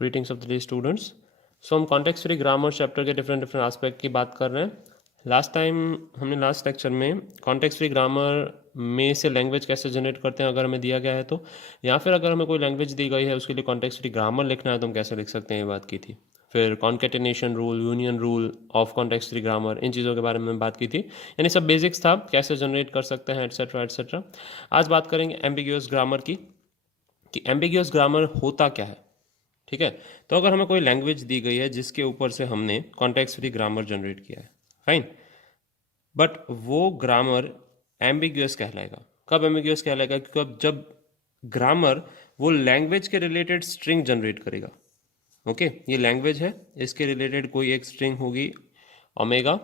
Greetings of the day students. So हम context free grammar chapter के different different aspect की बात कर रहे हैं। लास्ट टाइम हमने लास्ट लेक्चर में कॉन्टेक्स्ट फ्री ग्रामर में से लैंग्वेज कैसे जनरेट करते हैं अगर हमें दिया गया है तो, या फिर अगर हमें कोई लैंग्वेज दी गई है उसके लिए कॉन्टेक्स्ट फ्री ग्रामर लिखना है तो हम कैसे लिख सकते हैं, ये बात की थी। फिर concatenation rule, union rule of context free grammar, इन चीज़ों के बारे में बात की थी। यानी सब बेसिक्स था, कैसे जनरेट कर सकते हैं एट्सेट्रा एट्सेट्रा। आज बात करेंगे एम्बिग्यूअस ग्रामर की, कि एम्बिग्यूअस ग्रामर होता क्या है। ठीक है, तो अगर हमें कोई लैंग्वेज दी गई है जिसके ऊपर से हमने कॉन्टेक्स्ट फ्री ग्रामर जनरेट किया है, फाइन, बट वो ग्रामर एम्बिग्यूअस कहलाएगा। कब एम्बिग्यूअस कहलाएगा? क्योंकि जब ग्रामर वो लैंग्वेज के रिलेटेड स्ट्रिंग जनरेट करेगा। ओके, ये लैंग्वेज है, इसके रिलेटेड कोई एक स्ट्रिंग होगी ओमेगा,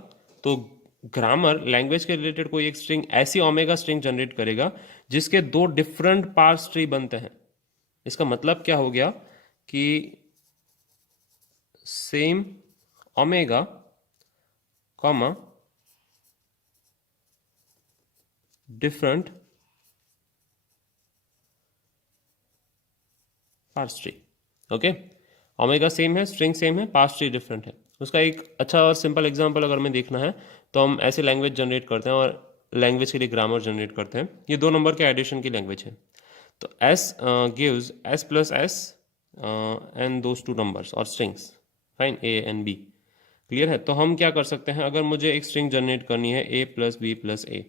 तो ग्रामर लैंग्वेज के रिलेटेड कोई एक स्ट्रिंग, ऐसी ओमेगा स्ट्रिंग जनरेट करेगा जिसके दो डिफरेंट पार्स ट्री बनते हैं। इसका मतलब क्या हो गया कि same omega comma different parse tree. Okay, omega same है, स्ट्रिंग सेम है, पार्स ट्री डिफरेंट है। उसका एक अच्छा और सिंपल एग्जांपल अगर हमें देखना है तो हम ऐसे लैंग्वेज जनरेट करते हैं और लैंग्वेज के लिए ग्रामर जनरेट करते हैं। ये 2 नंबर के एडिशन की लैंग्वेज है। तो s gives s plus s and those two numbers और strings, fine, a and b। Clear है? तो हम क्या कर सकते हैं, अगर मुझे एक स्ट्रिंग जनरेट करनी है a प्लस बी प्लस ए,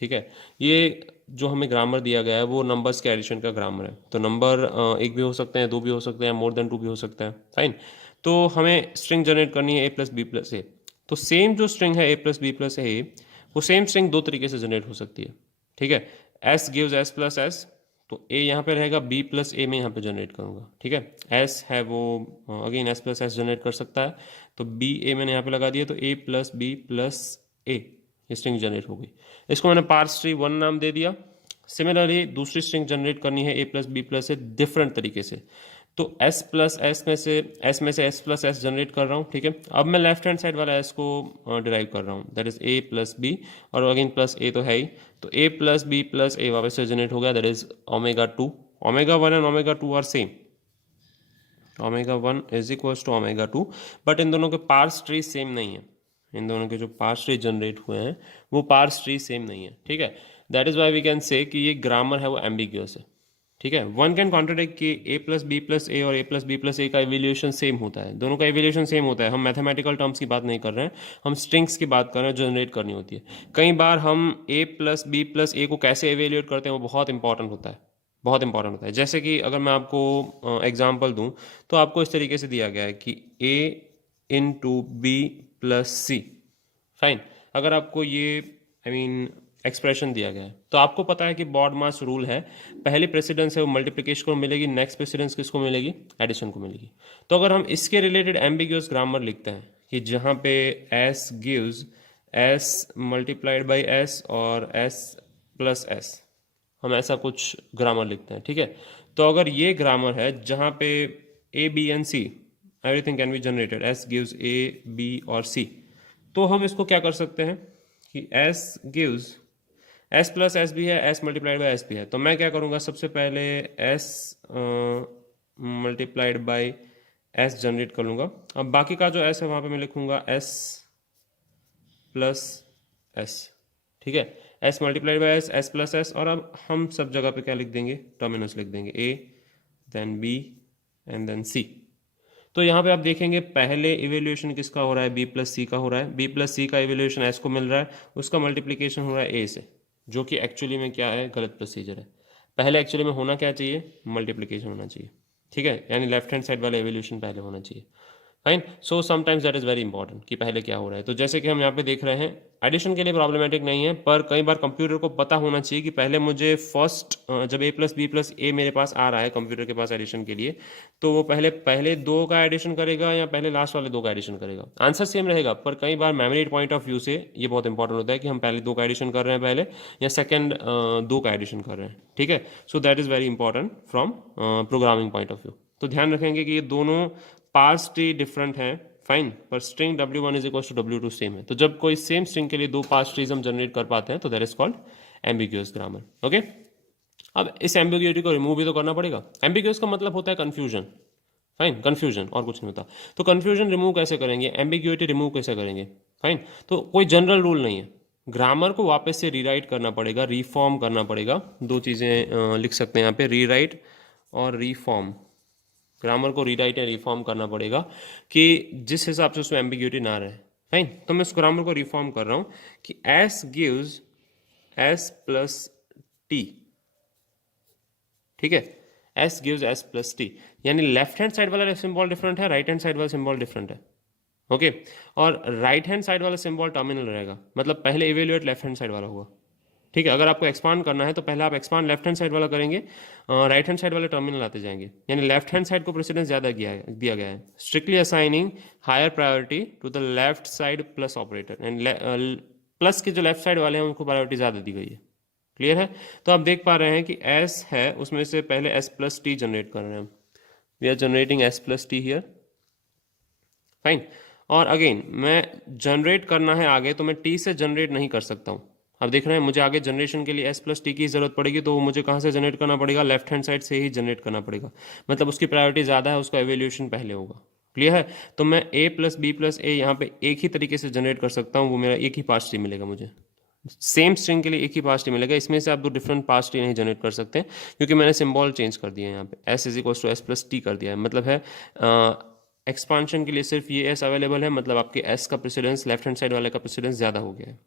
ठीक है, ये जो हमें ग्रामर दिया गया है वो नंबर्स के एडिशन का ग्रामर है। तो नंबर एक भी हो सकते हैं, दो भी हो सकते हैं, मोर देन 2 भी हो सकता है, फाइन। तो हमें स्ट्रिंग जनरेट करनी है a प्लस बी प्लस ए। तो सेम जो स्ट्रिंग है a प्लस बी प्लस ए, वो सेम स्ट्रिंग 2 तरीके से जनरेट हो सकती है। ठीक है, s gives s plus S, तो a यहाँ पे रहेगा, b प्लस ए में यहाँ पे जनरेट करूँगा। ठीक है, s है वो again s plus S generate कर सकता है, तो b a मैंने यहाँ पे लगा दिया, तो a plus B plus A string generate हो गई। इसको मैंने पार्स ट्री 1 नाम दे दिया। सिमिलरली दूसरी स्ट्रिंग जनरेट करनी है a plus B plus A different तरीके से, तो s प्लस एस में से s प्लस एस जनरेट कर रहा हूँ। ठीक है, अब मैं लेफ्ट हैंड साइड वाला s को डिराइव कर रहा हूँ, that is a plus B, और अगेन प्लस a तो है ही, तो a plus B plus A वापस से जनरेट हो गया, that is omega 2। Omega 1 and omega 2 are same, omega 1 is equals to omega 2, but in दोनों के पार्स ट्री सेम नहीं है। इन दोनों के जो पार्स ट्री जनरेट हुए हैं वो पार्स ट्री सेम नहीं है। ठीक है, that is why we can say कि ये ग्रामर है वो एम्बिग्यूअस है। ठीक है, वन कैन कॉन्ट्राडिक्ट कि a प्लस बी प्लस ए और a प्लस बी प्लस ए का एवोल्यूशन सेम होता है, दोनों का एवोल्यूशन सेम होता है। हम मैथमेटिकल टर्म्स की बात नहीं कर रहे हैं, हम स्ट्रिंग्स की बात कर रहे हैं जो जनरेट करनी होती है। कई बार हम a प्लस बी प्लस ए को कैसे एवेल्यूएट करते हैं वो बहुत इंपॉर्टेंट होता है, बहुत इंपॉर्टेंट होता है। जैसे कि अगर मैं आपको एग्जाम्पल दूँ तो आपको इस तरीके से दिया गया है कि a into B plus C, fine. अगर आपको ये एक्सप्रेशन दिया गया है तो आपको पता है कि बॉड मास रूल है, पहली प्रेसिडेंस है वो मल्टीप्लिकेशन को मिलेगी, नेक्स्ट प्रेसिडेंस किसको मिलेगी? एडिशन को मिलेगी। तो अगर हम इसके रिलेटेड एम्बिग्यूअस ग्रामर लिखते हैं कि जहाँ पे s gives s multiplied by s और s प्लस s, हम ऐसा कुछ ग्रामर लिखते हैं। ठीक है, तो अगर ये ग्रामर है जहाँ पे a b and c everything can be generated, s gives a b और c, तो हम इसको क्या कर सकते हैं कि s gives s plus S भी है, s मल्टीप्लाइड बाई एस भी है, तो मैं क्या करूँगा, सबसे पहले s multiplied by s generate कर लूँगा। अब बाकी का जो s है वहाँ पे मैं लिखूँगा s प्लस s। ठीक है, s multiplied by s plus s, और अब हम सब जगह पे क्या लिख देंगे? टर्मिनल्स लिख देंगे, a then b and then c। तो यहाँ पे आप देखेंगे पहले इवेल्यूएशन किसका हो रहा है? b प्लस सी का हो रहा है। b प्लस सी का इवेल्यूएशन s को मिल रहा है, उसका मल्टीप्लिकेशन हो रहा है a से, जो कि एक्चुअली में क्या है? गलत प्रोसीजर है। पहले एक्चुअली में होना क्या चाहिए? मल्टीप्लिकेशन होना चाहिए। ठीक है, यानी लेफ्ट हैंड साइड वाला एवोल्यूशन पहले होना चाहिए, fine. So sometimes that is very important कि पहले क्या हो रहा है। तो जैसे कि हम यहाँ पे देख रहे हैं, एडिशन के लिए प्रॉब्लमेटिक नहीं है, पर कई बार कंप्यूटर को पता होना चाहिए कि पहले मुझे फर्स्ट जब a प्लस बी प्लस ए मेरे पास आ रहा है कंप्यूटर के पास एडिशन के लिए, तो वो पहले 2 का एडिशन करेगा या पहले लास्ट वाले 2 का एडिशन करेगा। आंसर सेम रहेगा, पर कई बार मेमोरी पॉइंट ऑफ व्यू से ये बहुत इंपॉर्टेंट होता है कि हम पहले 2 का एडिशन कर रहे हैं पहले, या सेकेंड 2 का एडिशन कर रहे हैं। ठीक है, so that is very important from programming point of view. तो ध्यान रखेंगे कि ये दोनों पार्स ट्री डिफरेंट हैं, फाइन, पर string w1 is equal to w2 same है। तो जब कोई सेम स्ट्रिंग के लिए 2 पार्स ट्रीज हम जनरेट कर पाते हैं तो that is called ambiguous grammar. Okay, अब इस एम्बिग्यूटी को रिमूव भी तो करना पड़ेगा। एम्बिग्यूअस का मतलब होता है कंफ्यूजन, फाइन, कन्फ्यूजन और कुछ नहीं होता। तो कन्फ्यूजन रिमूव कैसे करेंगे, एम्बिग्यूटी रिमूव कैसे करेंगे, फाइन। तो कोई जनरल रूल नहीं है, ग्रामर को वापस से रीराइट करना पड़ेगा, रीफॉर्म करना पड़ेगा। दो चीज़ें लिख सकते हैं यहाँ पे, रीराइट और रीफॉर्म। ग्रामर को रीराइट या रिफॉर्म करना पड़ेगा कि जिस हिसाब से उसमें एम्बिग्यूटी ना रहे, फाइन। तो मैं उस ग्रामर को रिफॉर्म कर रहा हूँ कि S gives S plus T, ठीक है, S gives S plus T, यानी लेफ्ट हैंड साइड वाला सिंबल डिफरेंट है, राइट हैंड साइड वाला सिंबल डिफरेंट है, ओके। और राइट हैंड साइड वाला सिंबल टर्मिनल रहेगा, मतलब पहले इवेल्युएट लेफ्ट हैंड साइड वाला होगा, ठीक है। अगर आपको एक्सपांड करना है तो पहले आप एक्सपांड लेफ्ट हैंड साइड वाला करेंगे, राइट हैंड साइड वाले टर्मिनल आते जाएंगे, यानी लेफ्ट हैंड साइड को प्रेसिडेंस ज़्यादा दिया गया है, strictly assigning higher priority to the left side plus operator, and plus के जो लेफ्ट साइड वाले हैं उनको प्रायोरिटी ज़्यादा दी गई है। क्लियर है? तो आप देख पा रहे हैं कि एस है उसमें से पहले एस प्लस टी जनरेट कर रहे हैं हम, we are generating S plus T here, fine. और अगेन मैं जनरेट करना है आगे, तो मैं टी से जनरेट नहीं कर सकता हूँ। अब देख रहे हैं मुझे आगे जनरेशन के लिए एस प्लस टी की ज़रूरत पड़ेगी, तो वो मुझे कहाँ से जनरेट करना पड़ेगा, लेफ्ट हैंड साइड से ही जनरेट करना पड़ेगा, मतलब उसकी प्रायोरिटी ज़्यादा है, उसका एवेल्यूशन पहले होगा। क्लियर है? तो मैं ए प्लस बी प्लस ए यहाँ पे एक ही तरीके से जनरेट कर सकता हूँ, वो मेरा एक ही पास ट्री मिलेगा मुझे, सेम स्ट्रिंग के लिए एक ही पास ट्री मिलेगा, इसमें से आप दो डिफरेंट पास ट्री नहीं जनरेट कर सकते, क्योंकि मैंने सिंबल चेंज कर दिया है यहाँ पे, S is equals to S plus T कर दिया है, मतलब है एक्सपांशन के लिए सिर्फ ये एस अवेलेबल है, मतलब आपके एस का प्रेसिडेंस लेफ्ट हैंड साइड वाले का प्रेसिडेंस ज़्यादा हो गया है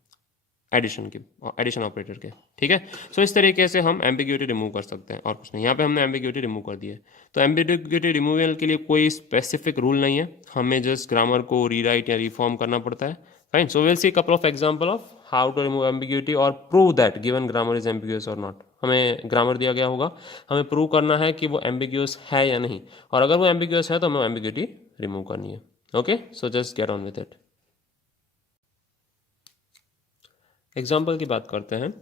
एडिशन ऑपरेटर के, ठीक है। सो इस तरीके से हम एम्बिग्यूटी रिमूव कर सकते हैं और कुछ नहीं। यहाँ पे हमने एम्बिग्यूटी रिमूव कर दी है। तो एम्बिग्यूटी रिमूवल के लिए कोई स्पेसिफिक रूल नहीं है, हमें जस्ट ग्रामर को रीराइट या रिफॉर्म करना पड़ता है, fine. So will see couple of example of how to remove ambiguity और prove that given grammar is ambiguous और नॉट। हमें ग्रामर दिया गया होगा, हमें प्रूव करना है कि वो एम्बिग्यूअस है या नहीं, और अगर वो एम्बिग्यूअस है तो हमें एम्बिग्यूटी रिमूव करनी है। Okay, so just get on with it. Example की बात करते हैं।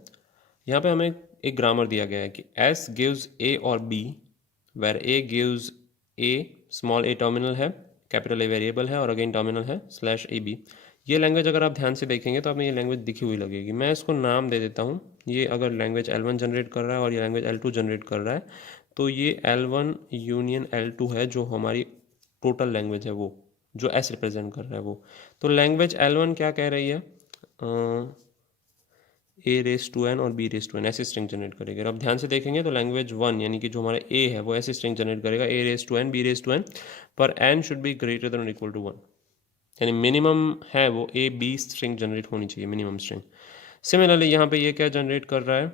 यहाँ पे हमें एक ग्रामर दिया गया है कि एस गिव्स ए और B, where A gives A, small A terminal है, कैपिटल ए वेरिएबल है, और अगेन टर्मिनल है स्लैश ए बी। ये लैंग्वेज अगर आप ध्यान से देखेंगे तो आपने ये लैंग्वेज दिखी हुई लगेगी। मैं इसको नाम दे देता हूँ। ये अगर लैंग्वेज L1 जनरेट कर रहा है और ये लैंग्वेज L2 जनरेट कर रहा है, तो ये L1 यूनियन L2 है, जो हमारी टोटल लैंग्वेज है, वो जो एस रिप्रेजेंट कर रहा है वो। तो लैंग्वेज L1 क्या कह रही है, ए रेस टू एन और बी रेस टू एन, ऐसी स्ट्रिंग जनरेट करेगा। अब ध्यान से देखेंगे तो लैंग्वेज 1 यानी कि जो हमारा ए है वो ऐसी स्ट्रिंग जनरेट करेगा, a raise to n, b raise to n, पर n should be greater than और इक्वल टू 1, यानी मिनिमम है वो ए बी स्ट्रिंग जनरेट होनी चाहिए, मिनिमम स्ट्रिंग। सिमिलरली यहाँ पे ये क्या जनरेट कर रहा है,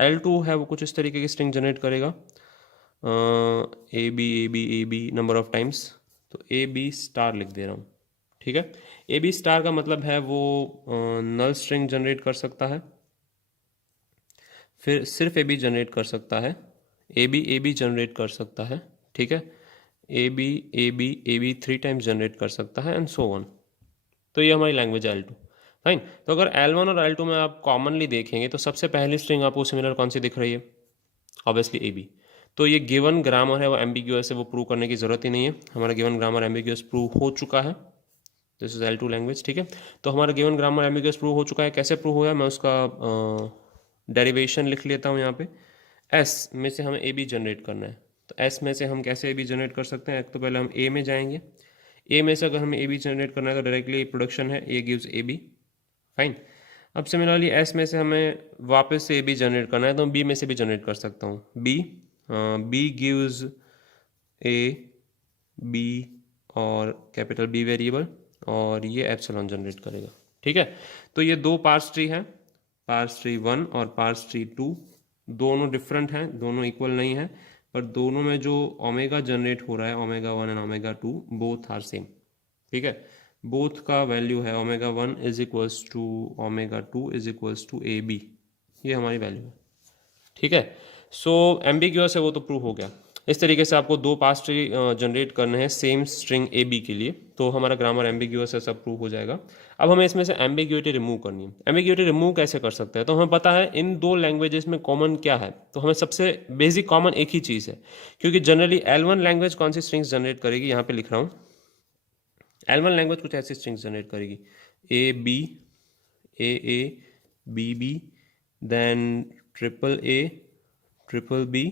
L2 है वो कुछ इस तरीके की स्ट्रिंग जनरेट करेगा, A B number of times, तो ए बी स्टार लिख दे रहा हूँ, ठीक है। ए बी स्टार का मतलब है वो नल स्ट्रिंग जनरेट कर सकता है, फिर सिर्फ ए बी जनरेट कर सकता है, ए बी जनरेट कर सकता है, ठीक है, ए बी 3 टाइम्स जनरेट कर सकता है, एंड सो ऑन। तो ये हमारी लैंग्वेज है L2, फाइन। तो अगर L1 और L2 में आप कॉमनली देखेंगे तो सबसे पहली स्ट्रिंग आपको सिमिलर कौन सी दिख रही है, ऑब्वियसली ए बी। तो ये गिवन ग्रामर है वो एम्बिग्यूअस है, वो प्रूव करने की ज़रूरत ही नहीं है, हमारा गिवन ग्रामर एम्बिग्यूअस प्रूव हो चुका है, दिस इज L2 लैंग्वेज, ठीक है। तो हमारा गिवन ग्रामर एम्बिग्यूअस प्रूव हो चुका है। कैसे प्रूव हुआ, मैं उसका डेरिवेशन लिख लेता हूँ यहाँ पे। एस में से हमें ए बी जनरेट करना है, तो एस में से हम कैसे ए बी जनरेट कर सकते हैं, तो पहले हम ए में जाएंगे, ए में से अगर हमें ए बी जनरेट करना है तो डायरेक्टली प्रोडक्शन है, A gives A B, fine. अब सिमिलरली एस में से हमें वापस से ए बी जनरेट करना है, तो बी में से भी जनरेट कर सकता हूँ, बी गिव्स ए बी और कैपिटल बी वेरिएबल, और ये एप्सिलॉन जनरेट करेगा, ठीक है। तो ये दो पार्स ट्री हैं, पार्स ट्री 1 और पार्स ट्री 2, दोनों डिफरेंट हैं, दोनों इक्वल नहीं है, पर दोनों में जो ओमेगा जनरेट हो रहा है, omega 1 and omega 2 both are same, ठीक है। बोथ का वैल्यू है omega 1 is equals to omega 2 is equals to A B, ये हमारी वैल्यू है, ठीक है। सो एम्बिग्यूअस है वो तो प्रूव हो गया। इस तरीके से आपको दो पास ट्री जनरेट करने हैं सेम स्ट्रिंग ए बी के लिए, तो हमारा ग्रामर एम्बिग्यूअस है, सब प्रूव हो जाएगा। अब हमें इसमें से एम्बिग्यूटी रिमूव करनी है। एम्बिग्यूटी रिमूव कैसे कर सकते हैं, तो हमें पता है इन दो लैंग्वेजेस में कॉमन क्या है, तो हमें सबसे बेसिक कॉमन एक ही चीज़ है, क्योंकि जनरली L1 लैंग्वेज कौन सी स्ट्रिंग्स जनरेट करेगी, यहाँ पे लिख रहा हूँ, L1 लैंग्वेज कुछ ऐसी स्ट्रिंग्स जनरेट करेगी, A B, A B B, then triple A, triple B,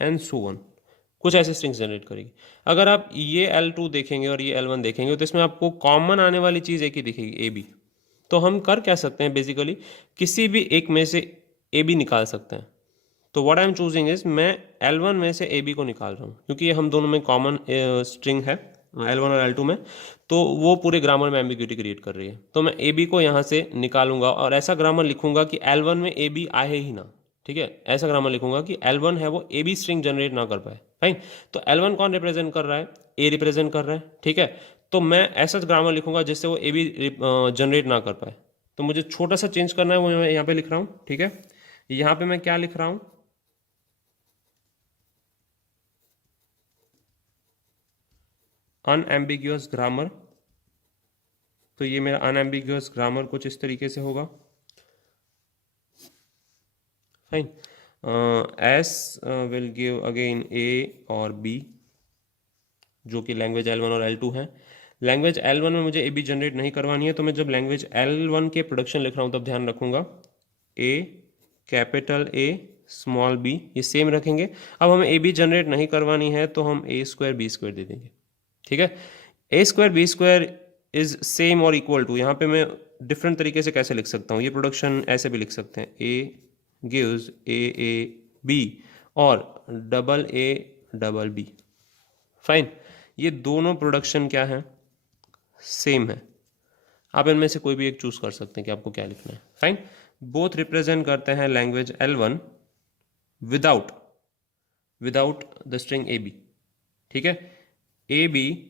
and so on, कुछ ऐसे स्ट्रिंग्स जनरेट करेगी। अगर आप ये L2 देखेंगे और ये L1 देखेंगे तो इसमें आपको कॉमन आने वाली चीज़ एक ही दिखेगी, ए बी। तो हम कर क्या सकते हैं बेसिकली, किसी भी एक में से ए बी निकाल सकते हैं। तो what I am choosing is, मैं L1 में से ए बी को निकाल रहा हूँ क्योंकि ये हम दोनों में कॉमन स्ट्रिंग है L1 और L2 में, तो वो पूरे ग्रामर में एम्बिग्यूटी क्रिएट कर रही है। तो मैं ए बी को यहाँ से निकालूंगा और ऐसा ग्रामर लिखूंगा कि L1 में ए बी आए ही ना। ठीक है, ऐसा ग्रामर लिखूंगा कि L1 है वो ए बी स्ट्रिंग जनरेट ना कर पाए। फाइन, तो L1 कौन रिप्रेजेंट कर रहा है, ए रिप्रेजेंट कर रहा है। ठीक है, तो मैं ऐसा ग्रामर लिखूंगा जिससे वो ए बी जनरेट ना कर पाए। तो मुझे छोटा सा चेंज करना है, वो मैं यहाँ पे लिख रहा हूँ। ठीक है, यहाँ पे मैं क्या लिख रहा हूँ, अनएम्बिग्यूअस ग्रामर। तो ये मेरा अनएम्बिग्यूअस ग्रामर कुछ इस तरीके से होगा। Fine, S will give again a और बी, जो कि लैंग्वेज L1 और L2 है। लैंग्वेज L1 में मुझे ए बी जनरेट नहीं करवानी है, तो मैं जब लैंग्वेज L1 के प्रोडक्शन लिख रहा हूँ तब ध्यान रखूंगा ए कैपिटल ए स्मॉल बी, ये सेम रखेंगे। अब हमें ए बी जनरेट नहीं करवानी है तो हम ए स्क्वायर बी स्क्वायर दे देंगे। ठीक है, a square b square is same और इक्वल टू, यहाँ पे मैं डिफरेंट तरीके से कैसे लिख सकता हूँ, ये प्रोडक्शन ऐसे भी लिख सकते हैं, ए गिव्स ए बी और double A double B. Fine, ये दोनों प्रोडक्शन क्या है, सेम है। आप इनमें से कोई भी एक चूज कर सकते हैं कि आपको क्या लिखना है। फाइन, बोथ रिप्रेजेंट करते हैं language L1 without without the string A B. ठीक है, A B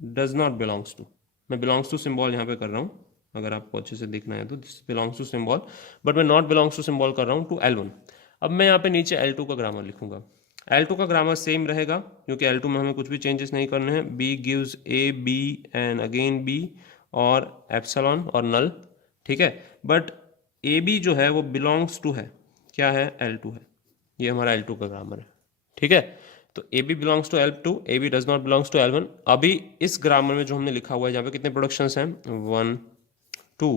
does not belongs to, मैं बिलोंग्स टू सिंबल यहाँ पे कर रहा हूँ, अगर आपको अच्छे से देखना है तो this belongs to symbol, but मैं नॉट बिलोंग्स टू सिंबल कर रहा हूँ टू L1। अब मैं यहाँ पे नीचे L2 का ग्रामर लिखूंगा। L2 का ग्रामर सेम रहेगा क्योंकि L2 में हमें कुछ भी चेंजेस नहीं करने हैं। B gives A B and again B और एप्सिलॉन और नल। ठीक है, बट ए बी जो है वो बिलोंग्स टू है, क्या है, L2 है। ये हमारा L2 का ग्रामर है। ठीक है, तो A B belongs to L2, A B does not belongs to L1। अभी इस ग्रामर में जो हमने लिखा हुआ है, यहाँ पे कितने प्रोडक्शंस हैं, 1 2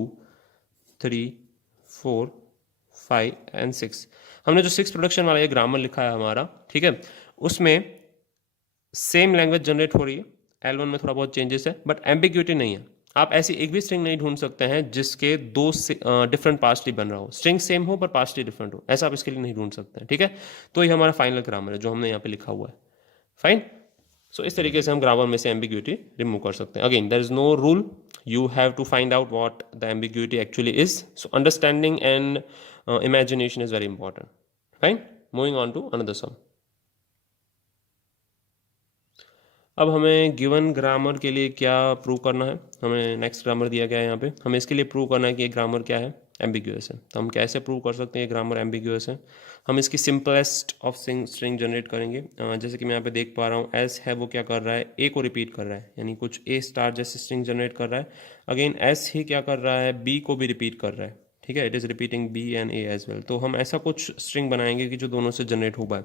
3 4 5 एंड 6। हमने जो 6 प्रोडक्शन वाला ये ग्रामर लिखा है हमारा, ठीक है, उसमें सेम लैंग्वेज जनरेट हो रही है। L1 में थोड़ा बहुत चेंजेस है बट एम्बिग्यूटी नहीं है। आप ऐसी एक भी स्ट्रिंग नहीं ढूंढ सकते हैं जिसके दो डिफरेंट पार्ट्स बन रहा हो, स्ट्रिंग सेम हो पर पार्ट्स डिफरेंट हो, ऐसा आप इसके लिए नहीं ढूंढ सकते हैं। ठीक है, तो ये हमारा फाइनल ग्रामर है जो हमने यहाँ पे लिखा हुआ है। फाइन, सो इस तरीके से हम ग्रामर में से एम्बिग्यूटी रिमूव कर सकते हैं। Again there is no rule, you have to find out what the ambiguity actually is. So understanding and imagination is very important. Fine, moving on to another sum. अब हमें given grammar के लिए क्या prove करना है, हमें next grammar दिया गया है यहाँ पे, हमें इसके लिए प्रूव करना है कि ये ग्रामर क्या है, एम्बिग्यूअस है। तो हम कैसे प्रूव कर सकते हैं ये ग्रामर एम्बिग्यूअस है, हम इसकी सिंपलेस्ट ऑफ स्ट्रिंग जनरेट करेंगे। जैसे कि मैं यहाँ पे देख पा रहा हूँ, एस है वो क्या कर रहा है, ए को रिपीट कर रहा है, यानी कुछ ए स्टार जैसे स्ट्रिंग जनरेट कर रहा है। अगेन एस ही क्या कर रहा है, बी को भी रिपीट कर रहा है। ठीक है, it is repeating B and A as well. तो हम ऐसा कुछ स्ट्रिंग बनाएंगे कि जो दोनों से जनरेट हो पाए।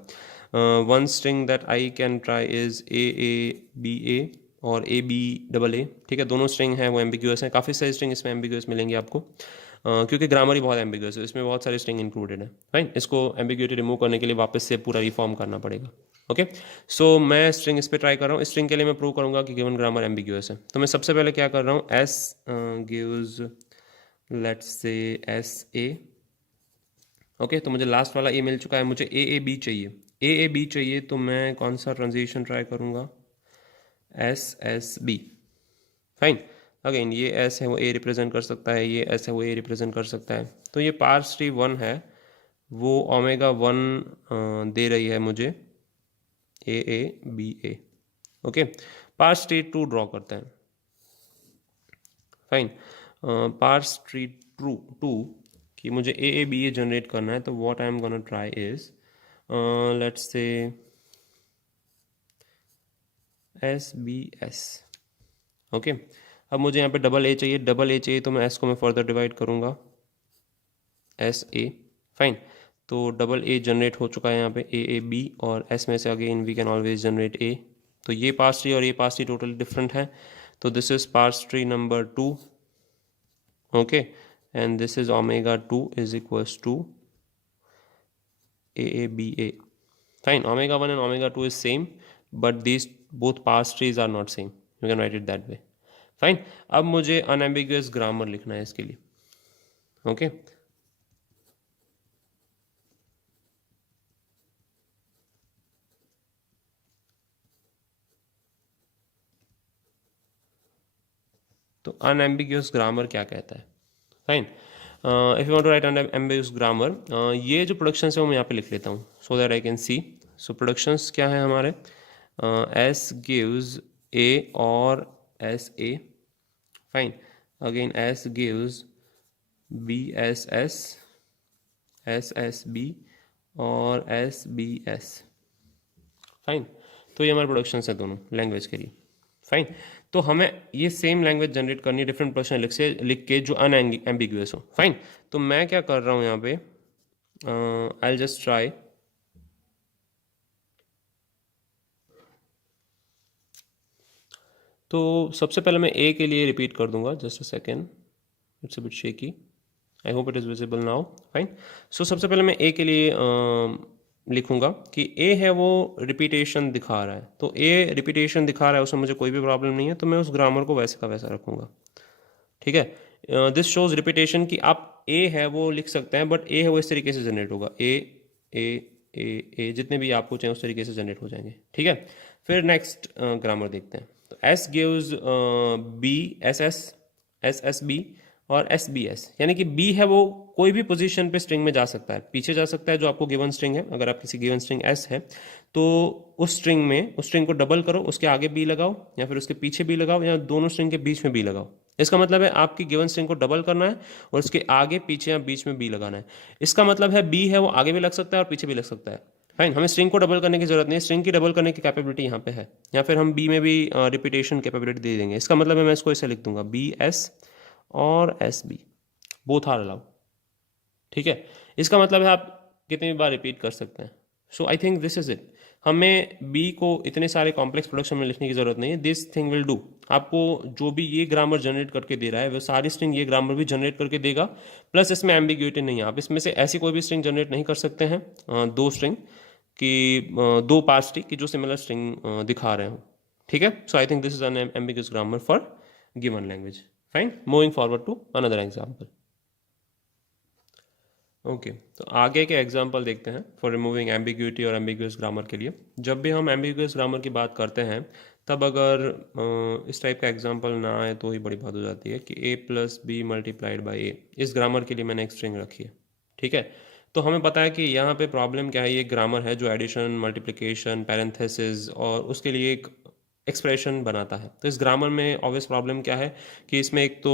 One string that I can try is a B a और ए बी डबल ए। ठीक है, दोनों स्ट्रिंग हैं वो एम्बिग्यूअस हैं, काफ़ी सारी स्ट्रिंग इसमें एम्बिग्यूअस मिलेंगी आपको, क्योंकि ग्रामर ही बहुत एम्बिग्यूअस है, इसमें बहुत सारे स्ट्रिंग इंक्लूडेड है। फाइन, इसको एम्बिग्यूटी रिमूव करने के लिए वापस से पूरा रिफॉर्म करना पड़ेगा। ओके, सो मैं स्ट्रिंग इस पर ट्राई कर रहा हूँ। स्ट्रिंग के लिए मैं प्रूव करूँगा कि गिवन ग्रामर एम्बिग्यूअस है। तो मैं सबसे पहले क्या कर रहा हूँ, S gives let's say S A. Okay, तो मुझे लास्ट वाला ए मिल चुका है, मुझे ए बी चाहिए, ए बी चाहिए। तो मैं कौन सा ट्रांजिशन ट्राई करूँगा, एस बी। फाइन, अगेन ये एस है वो ए रिप्रेजेंट कर सकता है, ये एस है वो ए रिप्रेजेंट कर सकता है। तो ये पार्स ट्री 1 है वो ओमेगा 1 दे रही है मुझे, A B A. Okay, parse tree 2 draw करते हैं। फाइन, पार्स ट्री टू कि मुझे ए बी ए जनरेट करना है, तो what I am gonna try is let's say S B S. Okay, अब मुझे यहाँ पे डबल ए चाहिए, डबल ए चाहिए, तो मैं एस को मैं फर्दर डिवाइड करूँगा, एस ए। फाइन, तो डबल ए जनरेट हो चुका है यहाँ पे, ए बी, और एस में से again we can always generate a. तो ये पार्स ट्री और ये पार्स ट्री टोटली डिफरेंट है। तो this is parse tree number 2। Okay, and this is omega 2 is equals to A B A. Fine, omega 1 and omega 2 is same, but these both past trees are not same. You can write it that way. Fine. अब मुझे unambiguous grammar लिखना है इसके लिए. Okay. तो unambiguous grammar क्या कहता है? Fine. If you want to write unambiguous grammar, ये जो productions है वो मैं यहाँ पे लिख लेता हूँ so that I can see. So productions क्या है हमारे? S gives A or SA. Fine. Again S gives BSS, SSB और SBS. फाइन. तो ये हमारे प्रोडक्शंस है दोनों लैंग्वेज के लिए. फाइन. तो हमें ये सेम लैंग्वेज जनरेट करनी है डिफरेंट प्रोडक्शन लिख के जो अनएम्बिगुअस हो. फाइन. तो मैं क्या कर रहा हूँ यहाँ पे, आई विल जस्ट ट्राई. तो सबसे पहले मैं ए के लिए रिपीट कर दूंगा. Just a second, it's a bit shaky. I hope it is visible now. Fine. So सबसे पहले मैं ए के लिए लिखूंगा कि ए है वो रिपीटेशन दिखा रहा है. तो ए रिपीटेशन दिखा रहा है, उसमें मुझे कोई भी प्रॉब्लम नहीं है, तो मैं उस ग्रामर को वैसे का वैसा रखूंगा. ठीक है. दिस शोज रिपीटेशन कि आप ए है वो लिख सकते हैं, बट ए है वो इस तरीके से जनरेट होगा. ए ए ए ए जितने भी आपको चाहिए उस तरीके से जनरेट हो जाएंगे. ठीक है. फिर नेक्स्ट ग्रामर देखते हैं. तो S gives B S S, S S B और एस बी एस. यानी कि बी है वो कोई भी पोजीशन पे स्ट्रिंग में जा सकता है, पीछे जा सकता है जो आपको गिवन स्ट्रिंग है. अगर आप किसी गिवन स्ट्रिंग एस है तो उस स्ट्रिंग में उस स्ट्रिंग को डबल करो, उसके आगे बी लगाओ या फिर उसके पीछे बी लगाओ या दोनों स्ट्रिंग के बीच में बी लगाओ. इसका मतलब है आपकी गिवन स्ट्रिंग को डबल करना है और उसके आगे पीछे या बीच में बी लगाना है. इसका मतलब है बी है वो आगे भी लग सकता है और पीछे भी लग सकता है. फाइन. हमें स्ट्रिंग को डबल करने की जरूरत नहीं है, स्ट्रिंग की डबल करने की कैपेबिलिटी यहाँ पे है, या फिर हम बी में भी रिपीटेशन कैपेबिलिटी दे देंगे. इसका मतलब है मैं इसको ऐसे लिख दूंगा बी एस और S B both are allowed. ठीक है. इसका मतलब है आप कितनी बार रिपीट कर सकते हैं. So I think this is it. हमें बी को इतने सारे कॉम्प्लेक्स प्रोडक्शन में लिखने की जरूरत नहीं है. This thing will do. आपको जो भी ये ग्रामर जनरेट करके दे रहा है वो सारी स्ट्रिंग ये ग्रामर भी जनरेट करके देगा. प्लस इसमें एम्बिग्यूटी नहीं है. आप इसमें से ऐसी कोई भी स्ट्रिंग जनरेट नहीं कर सकते हैं, दो स्ट्रिंग की, दो पार्ट्स की जो सिमिलर स्ट्रिंग दिखा रहे हो. ठीक है. So I think this is an ambiguous grammar for given language. Fine. Moving forward to another example. Okay. तो आगे के एग्जाम्पल देखते हैं फॉर रिमूविंग एम्बिग्यूटी और एम्बिग्यूस ग्रामर के लिए. जब भी हम एम्बिग्यूस ग्रामर की बात करते हैं तब अगर इस टाइप का एग्जाम्पल ना आए तो ही बड़ी बात हो जाती है कि a plus b multiplied by a. इस ग्रामर के लिए मैंने एक स्ट्रिंग रखी है. ठीक है. तो हमें पता है कि यहाँ पे प्रॉब्लम क्या है. ये ग्रामर है जो एडिशन, मल्टीप्लिकेशन, पैरेंथेसिस और उसके लिए एक एक्सप्रेशन बनाता है. तो इस ग्रामर में ऑब्वियस प्रॉब्लम क्या है कि इसमें एक तो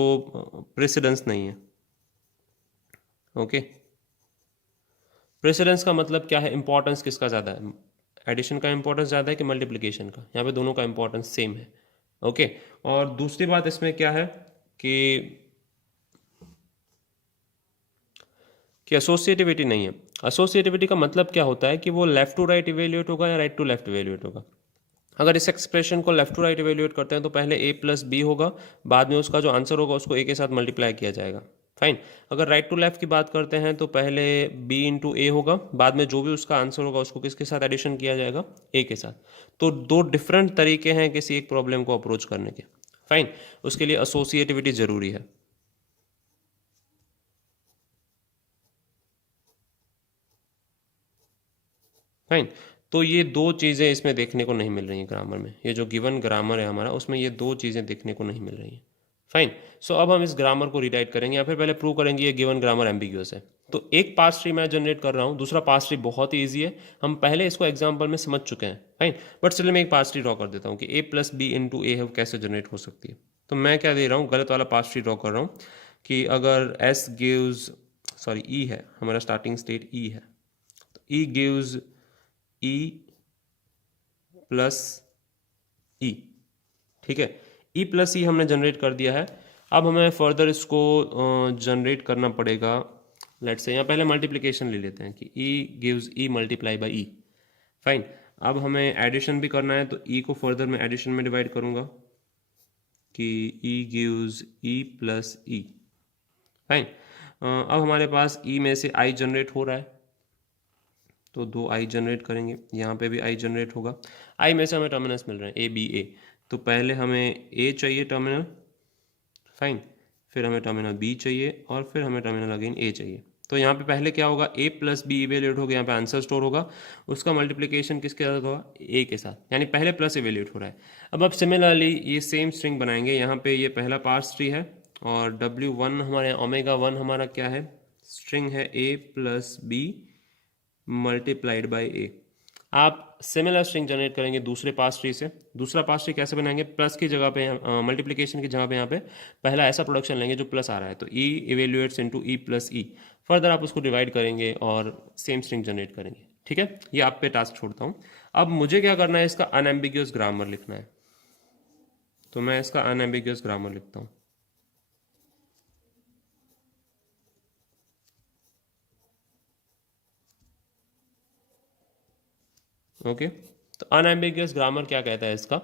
प्रेसिडेंस नहीं है. ओके. प्रेसिडेंस का मतलब क्या है, इंपॉर्टेंस किसका ज़्यादा है, एडिशन का इंपॉर्टेंस ज़्यादा है कि मल्टीप्लिकेशन का. यहाँ पे दोनों का इंपॉर्टेंस सेम है. ओके. और दूसरी बात इसमें क्या है कि एसोसिएटिविटी नहीं है. एसोसिएटिविटी का मतलब क्या होता है कि वो लेफ्ट टू राइट इवेल्यूएट होगा या राइट टू लेफ्ट इवेल्यूएट होगा. अगर इस एक्सप्रेशन को लेफ्ट टू राइट इवेल्यूएट करते हैं तो पहले a प्लस बी होगा, बाद में उसका जो आंसर होगा उसको a के साथ मल्टीप्लाई किया जाएगा. फाइन. अगर राइट टू लेफ्ट की बात करते हैं तो पहले b इंटू ए होगा, बाद में जो भी उसका आंसर होगा उसको किसके साथ एडिशन किया जाएगा, a के साथ. तो दो डिफरेंट तरीके हैं किसी एक प्रॉब्लम को अप्रोच करने के. फाइन. उसके लिए एसोसिएटिविटी जरूरी है. फाइन. तो ये दो चीज़ें इसमें देखने को नहीं मिल रही हैं ग्रामर में. ये जो गिवन ग्रामर है हमारा उसमें ये दो चीज़ें देखने को नहीं मिल रही हैं. फाइन. सो अब हम इस ग्रामर को रीराइट करेंगे या फिर पहले प्रूव करेंगे ये गिवन ग्रामर एम्बिग्यूअस है. तो एक पास ट्री मैं जनरेट कर रहा हूँ, दूसरा पास ट्री बहुत ही ईजी है, हम पहले इसको एग्जाम्पल में समझ चुके हैं. फाइन. बट चलिए मैं एक पास ट्री ड्रॉ कर देता हूँ कि a प्लस बी इंटू ए है कैसे जनरेट हो सकती है. तो मैं क्या दे रहा हूँ, गलत वाला पास ट्री ड्रॉ कर रहा हूँ कि अगर s गिव्स, सॉरी e है हमारा स्टार्टिंग स्टेट, e है तो e गिव्स e प्लस ई. ठीक है. ई प्लस ई हमने जनरेट कर दिया है. अब हमें फर्दर इसको जनरेट करना पड़ेगा. लेट्स से यहाँ पहले मल्टीप्लिकेशन ले लेते हैं कि E gives E multiply by E. Fine. अब हमें एडिशन भी करना है तो ई को फर्दर मैं एडिशन में डिवाइड करूँगा कि ई गिव्स ई प्लस ई. फाइन. अब हमारे पास ई में से आई जनरेट हो रहा है. तो 2 आई जनरेट करेंगे, यहाँ पे भी आई जनरेट होगा। आई में से हमें टर्मिनल्स मिल रहे हैं ए बी ए, तो पहले हमें ए चाहिए टर्मिनल, फाइन, फिर हमें टर्मिनल बी चाहिए और फिर हमें टर्मिनल अगेन ए चाहिए। तो यहाँ पे पहले क्या होगा, ए प्लस बी इवेल्यूट होगा, यहाँ पे आंसर स्टोर होगा, उसका मल्टीप्लिकेशन किसके साथ होगा, ए के साथ, यानी पहले प्लस इवेल्यूट हो रहा है। अब सिमिलरली ये सेम स्ट्रिंग बनाएंगे, यहाँ पे ये पहला पार्स ट्री है और W1 हमारे ओमेगा 1 हमारा क्या है, स्ट्रिंग है ए प्लस बी मल्टीप्लाइड बाई ए। आप सिमिलर स्ट्रिंग जनरेट करेंगे दूसरे पास ट्री से। दूसरा पास ट्री कैसे बनाएंगे, प्लस की जगह पे, मल्टीप्लिकेशन की जगह पे यहाँ पे पहला ऐसा प्रोडक्शन लेंगे जो प्लस आ रहा है, तो ई इवेल्युएट्स इनटू ई प्लस ई, फर्दर आप उसको डिवाइड करेंगे और सेम स्ट्रिंग जनरेट करेंगे। ठीक है, ये आप पे टास्क छोड़ता हूँ। अब मुझे क्या करना है, इसका अनएम्बिग्यूअस ग्रामर लिखना है, तो मैं इसका अनएम्बिग्यूअस ग्रामर लिखता हूँ। ओके, तो अनएम्बिगियस ग्रामर क्या कहता है इसका,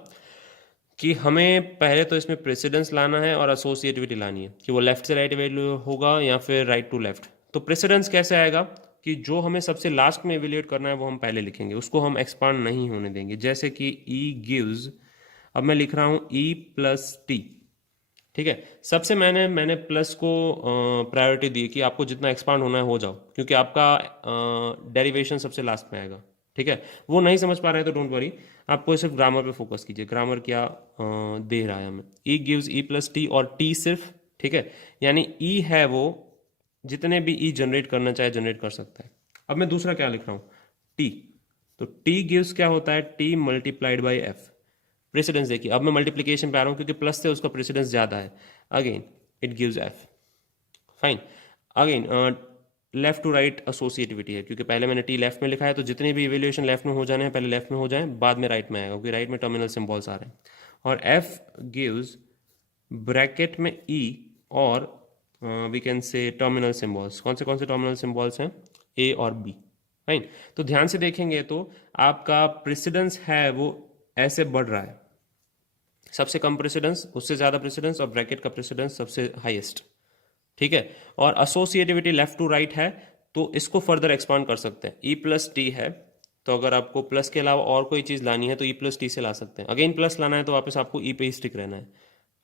कि हमें पहले तो इसमें प्रेसिडेंस लाना है और एसोसिएटिविटी लानी है, कि वो लेफ्ट से राइट वैल्यू होगा या फिर राइट टू लेफ्ट। तो प्रेसिडेंस कैसे आएगा, कि जो हमें सबसे लास्ट में इवेल्यूएट करना है वो हम पहले लिखेंगे, उसको हम एक्सपांड नहीं होने देंगे। जैसे कि ई गिव्स, अब मैं लिख रहा हूँ ई प्लस टी, ठीक है, सबसे मैंने प्लस को प्रायोरिटी दी कि आपको जितना एक्सपांड होना है हो जाओ, क्योंकि आपका डेरिवेशन सबसे लास्ट में आएगा। ठीक है, वो नहीं समझ पा रहे हैं तो डोंट वरी, आपको सिर्फ ग्रामर पे फोकस कीजिए, ग्रामर क्या दे रहा है हमें। ई गिव्स ई प्लस टी और टी सिर्फ, ठीक है, यानी ई है वो जितने भी ई जनरेट करना चाहे जनरेट कर सकता है। अब मैं दूसरा क्या लिख रहा हूँ, टी, तो टी गिव्स क्या होता है, T multiplied by F. Precedence देखिए, अब मैं मल्टीप्लिकेशन पे आ रहा हूँ क्योंकि प्लस से उसका प्रेसिडेंस ज़्यादा है, again it gives F, fine. Again left to right associativity है, क्योंकि पहले मैंने टी लेफ्ट में लिखा है, तो जितने भी इवेल्यूएशन लेफ्ट में हो जाने हैं पहले लेफ्ट में हो जाएं, बाद में राइट में आएगा, क्योंकि राइट में टर्मिनल सिंबल्स आ रहे हैं। और एफ गिव्स ब्रैकेट में ई और we can say terminal symbols, कौन से टर्मिनल सिंबल्स हैं, ए और बी, फाइन। तो ध्यान से देखेंगे तो आपका प्रेसिडेंस है वो ऐसे बढ़ रहा है, सबसे कम प्रेसिडेंस, उससे ज़्यादा प्रेसिडेंस, और ब्रैकेट का प्रेसिडेंस सबसे हाईएस्ट। ठीक है, और एसोसिएटिविटी लेफ्ट टू राइट है, तो इसको फर्दर एक्सपांड कर सकते हैं। ई प्लस टी है, तो अगर आपको प्लस के अलावा और कोई चीज़ लानी है तो ई प्लस टी से ला सकते हैं। अगेन प्लस लाना है तो वापस आपको ई पे ही स्टिक रहना है,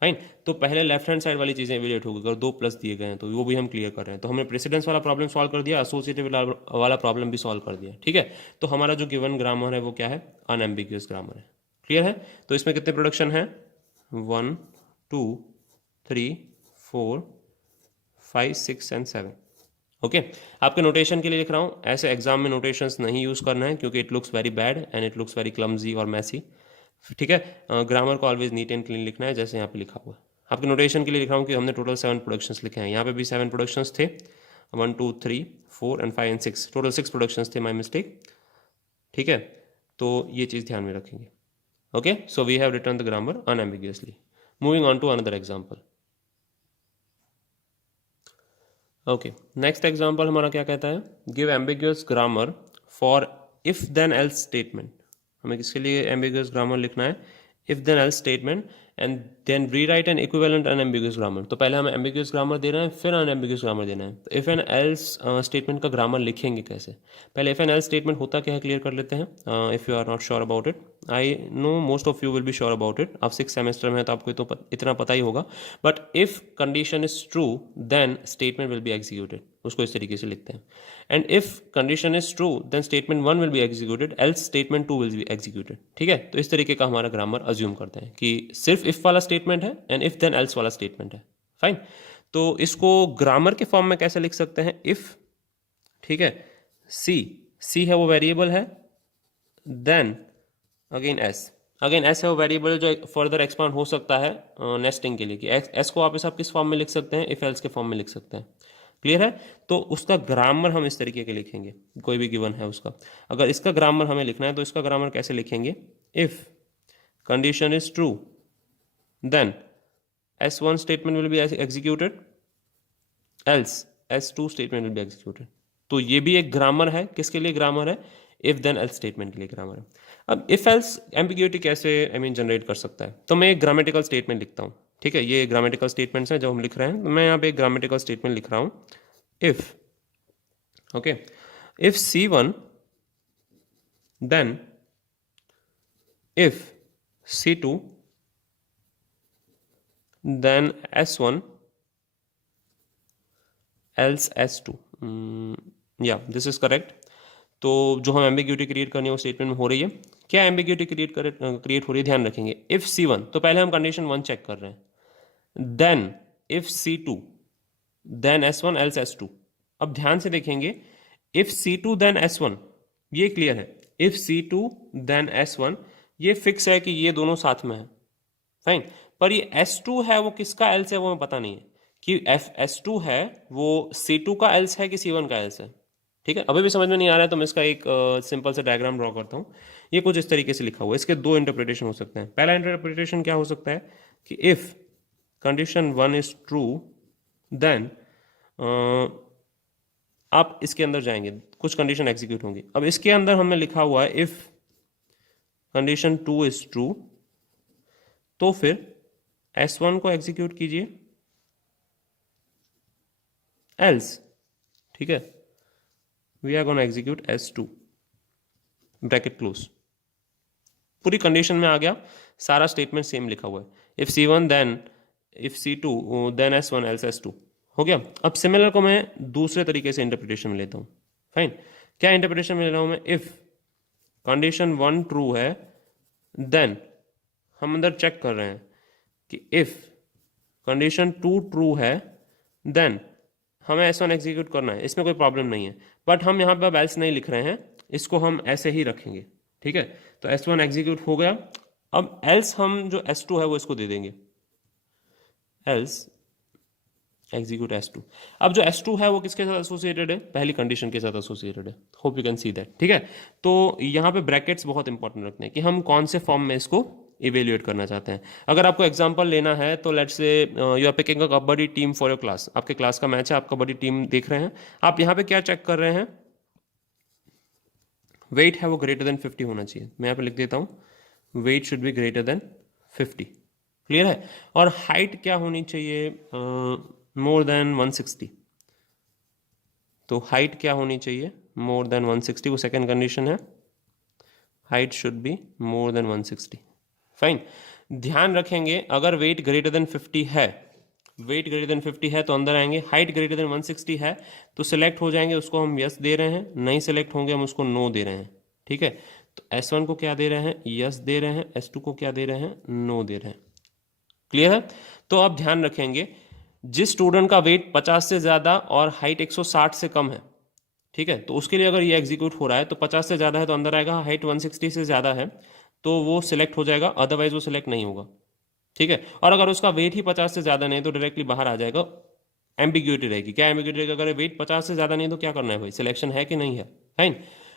फाइन। तो पहले लेफ्ट हैंड साइड वाली चीज़ें इवेल्यूएट होगी, अगर 2 प्लस दिए गए हैं तो वो भी हम क्लियर कर रहे हैं। तो हमने प्रेसिडेंस वाला प्रॉब्लम सॉल्व कर दिया, एसोसिएटिव वाला प्रॉब्लम भी सॉल्व कर दिया। ठीक है, तो हमारा जो गिवन ग्रामर है वो क्या है, अनएम्बिग्यूअस ग्रामर है। क्लियर है, तो इसमें कितने प्रोडक्शन है, 1 2 3 4 5 6 एंड 7। ओके, आपके नोटेशन के लिए लिख रहा हूँ, ऐसे एग्जाम में नोटेशंस नहीं यूज़ करना है क्योंकि it looks very bad and it looks very clumsy और मैसी। ठीक है, ग्रामर को ऑलवेज नीट एंड क्लीन लिखना है, जैसे यहाँ पे लिखा हुआ है। आपके नोटेशन के लिए लिख रहा हूँ कि हमने टोटल 7 प्रोडक्शंस लिखे हैं, यहाँ पे भी 7 प्रोडक्शंस थे, 1 2 3 4 एंड 5 एंड 6, टोटल 6 प्रोडक्शंस थे, माई मिस्टेक। ठीक है, तो ये चीज़ ध्यान में रखेंगे। Okay, so we have written the grammar unambiguously. Moving on to another example. Okay, next example हमारा क्या कहता है, give ambiguous grammar for if then else statement. हमें किसके लिए एम्बिग्यूअस ग्रामर लिखना है, if then else statement and then rewrite an equivalent unambiguous grammar. तो पहले हमें एम्बिग्यूअस ग्रामर देना है, फिर अनएम्बिग्यूअस ग्रामर देना है। तो इफ एन एल्स स्टेटमेंट का ग्रामर लिखेंगे कैसे, पहले इफ एन एल्स स्टेटमेंट होता क्या है क्लियर कर लेते हैं। If you are not sure about it, I know most of you will be sure about it, आप 6 सेमेस्टर में है तो आपको तो इतना पता ही होगा। But if condition is true then statement will be executed, उसको इस तरीके से लिखते हैं। And if condition is true then statement 1 will be executed, else statement 2 will be executed. ठीक है, तो इस तरीके का हमारा ग्रामर अज्यूम करते हैं कि सिर्फ इफ वाला स्टेटमेंट है एंड इफ देन एल्स वाला स्टेटमेंट है, फाइन। तो इसको ग्रामर के फॉर्म में कैसे लिख सकते हैं, इफ, ठीक है, सी है वो वेरिएबल है, देन अगेन एस है वो वेरिएबल जो फर्दर एक्सपांड हो सकता है नेस्टिंग के लिए, कि एस को वापस आप किस फॉर्म में लिख सकते हैं, इफ एल्स के फॉर्म में लिख सकते हैं। क्लियर है, तो उसका ग्रामर हम इस तरीके के लिखेंगे, कोई भी गिवन है उसका। अगर इसका ग्रामर हमें लिखना है तो इसका ग्रामर कैसे लिखेंगे, if condition is true then S1 statement will be executed, else S2 statement will be executed. तो ये भी एक ग्रामर है, किसके लिए ग्रामर है, इफ देन एल्स स्टेटमेंट के लिए ग्रामर है। अब इफ एल्स एम्बिग्यूटी कैसे जनरेट कर सकता है, तो मैं एक ग्रामेटिकल स्टेटमेंट लिखता हूँ। ठीक है, ये ग्रामेटिकल स्टेटमेंट्स हैं जो हम लिख रहे हैं, तो मैं यहाँ पे एक ग्रामेटिकल स्टेटमेंट लिख रहा हूँ, if, okay, if C1 then if C2 then S1 else S2, या दिस इज करेक्ट। तो जो हम एम्बिग्यूटी क्रिएट करनी है वो स्टेटमेंट में हो रही है। क्या एम्बिग्यूटी क्रिएट हो रही है, ध्यान रखेंगे। इफ C1, तो पहले हम कंडीशन 1 चेक कर रहे हैं, then if C2 then S1 else S2। अब ध्यान से देखेंगे, इफ C2 देन S1 ये क्लियर है, इफ C2 देन S1 ये फिक्स है कि ये दोनों साथ में है, फाइन। पर ये S2 है वो किसका एल्स है वो हमें पता नहीं है कि S2 है वो C2 का एल्स है कि C1 का एल्स है। ठीक है, अभी भी समझ में नहीं आ रहा है तो मैं इसका एक सिंपल सा डायग्राम ड्रॉ करता हूँ। ये कुछ इस तरीके से लिखा हुआ है, इसके दो इंटरप्रिटेशन हो सकते हैं। पहला इंटरप्रिटेशन क्या हो सकता है कि if condition 1 is true then आप इसके अंदर जाएंगे, कुछ कंडीशन एग्जीक्यूट होंगी। अब इसके अंदर हमने लिखा हुआ है इफ कंडीशन 2 इज ट्रू, तो फिर S1 को एग्जीक्यूट कीजिए, एल्स, ठीक है, we are gonna execute S2 bracket close. पूरी कंडीशन में आ गया, सारा स्टेटमेंट सेम लिखा हुआ है। If C1 then if C2 then S1 else S2 हो गया। अब सिमिलर को मैं दूसरे तरीके से इंटरप्रिटेशन में लेता हूं, फाइन। क्या इंटरप्रिटेशन में ले रहा हूं मैं, इफ कंडीशन 1 ट्रू है देन हम अंदर चेक कर रहे हैं कि इफ कंडीशन 2 ट्रू है देन हमें S1 एग्जीक्यूट करना है, इसमें कोई प्रॉब्लम नहीं है। बट हम यहाँ पे अब एल्स नहीं लिख रहे हैं, इसको हम ऐसे ही रखेंगे, ठीक है। तो S1 एग्जीक्यूट हो गया। अब एल्स हम जो S2 है वो इसको दे देंगे, एल्स एग्जीक्यूट S2। अब जो S2 है वो किसके साथ एसोसिएटेड है, पहली कंडीशन के साथ एसोसिएटेड है। Hope you can see that, ठीक है। तो यहाँ पे ब्रैकेट्स बहुत इंपॉर्टेंट रखते हैं कि हम कौन से फॉर्म में इसको इवेल्युएट करना चाहते हैं। अगर आपको एग्जांपल लेना है तो let's say you are picking a kabaddi team for your class, आपके क्लास का मैच है, आप कबड्डी टीम देख रहे हैं। आप यहाँ पे क्या चेक कर रहे हैं, वेट है वो ग्रेटर देन 50 होना चाहिए। मैं यहाँ पे लिख देता हूँ, weight should be greater than 50, clear है। और हाइट क्या होनी चाहिए, मोर देन 160। तो हाइट क्या होनी चाहिए, मोर देन 160, वो सेकेंड कंडीशन है, height should be more than 160, fine. ध्यान रखेंगे अगर वेट ग्रेटर देन 50 है, वेट ग्रेटर देन 50 है तो अंदर आएंगे, हाइट ग्रेटर देन 160 है तो सिलेक्ट हो जाएंगे, उसको हम यस दे रहे हैं, नहीं सिलेक्ट होंगे हम उसको नो दे रहे हैं, ठीक है। तो S1 को क्या दे रहे हैं, यस दे रहे हैं, S2 को क्या दे रहे हैं, नो दे रहे हैं, क्लियर है। तो आप ध्यान रखेंगे जिस स्टूडेंट का वेट 50 से ज़्यादा और हाइट 160 से कम है, ठीक है, तो उसके लिए अगर ये एग्जीक्यूट हो रहा है तो 50 से ज़्यादा है तो अंदर आएगा, हाइट 160 से ज़्यादा है तो वो सिलेक्ट हो जाएगा, अदरवाइज वो सिलेक्ट नहीं होगा, ठीक है। और अगर उसका वेट ही 50 से ज़्यादा नहीं तो डायरेक्टली बाहर आ जाएगा, एम्बिग्यूटी रहेगी। क्या एम्बिग्यूटी रहेगी, अगर वेट 50 से ज़्यादा नहीं तो क्या करना है भाई, सिलेक्शन है कि नहीं है, फाइन।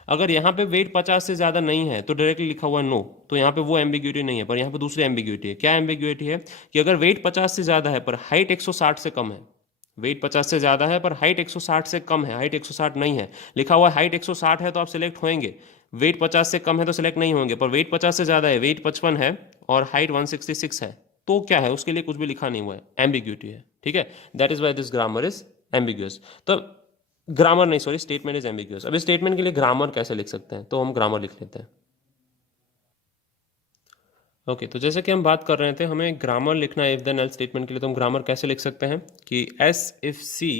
अगर यहाँ पे वेट 50 से ज़्यादा नहीं है तो डायरेक्टली लिखा हुआ है नो, तो यहाँ पे वो एम्बिग्यूटी नहीं है, पर यहाँ पे दूसरी एम्बिग्यूटी है। क्या एम्बिग्यूटी है कि अगर वेट 50 से ज़्यादा है पर हाइट 160 से कम है, वेट 50 से ज़्यादा है पर हाइट 160 से कम है, हाइट 160 नहीं है, लिखा हुआ है हाइट 160 है तो आप सिलेक्ट होंगे, वेट 50 से कम है तो सिलेक्ट नहीं होंगे, पर वेट 50 से ज़्यादा है, वेट 55 है और हाइट 166 है तो क्या है, उसके लिए कुछ भी लिखा नहीं हुआ है, एम्बिग्यूटी है, ठीक है। That is why this grammar is ambiguous. तो ग्रामर नहीं, सॉरी, स्टेटमेंट इज एम्बिग्यूअस। अब इस स्टेटमेंट के लिए ग्रामर कैसे लिख सकते हैं, तो हम ग्रामर लिख लेते हैं। ओके तो जैसे कि हम बात कर रहे थे हमें ग्रामर लिखना है इफ देन एल्स स्टेटमेंट के लिए, तो हम ग्रामर कैसे लिख सकते हैं कि S if C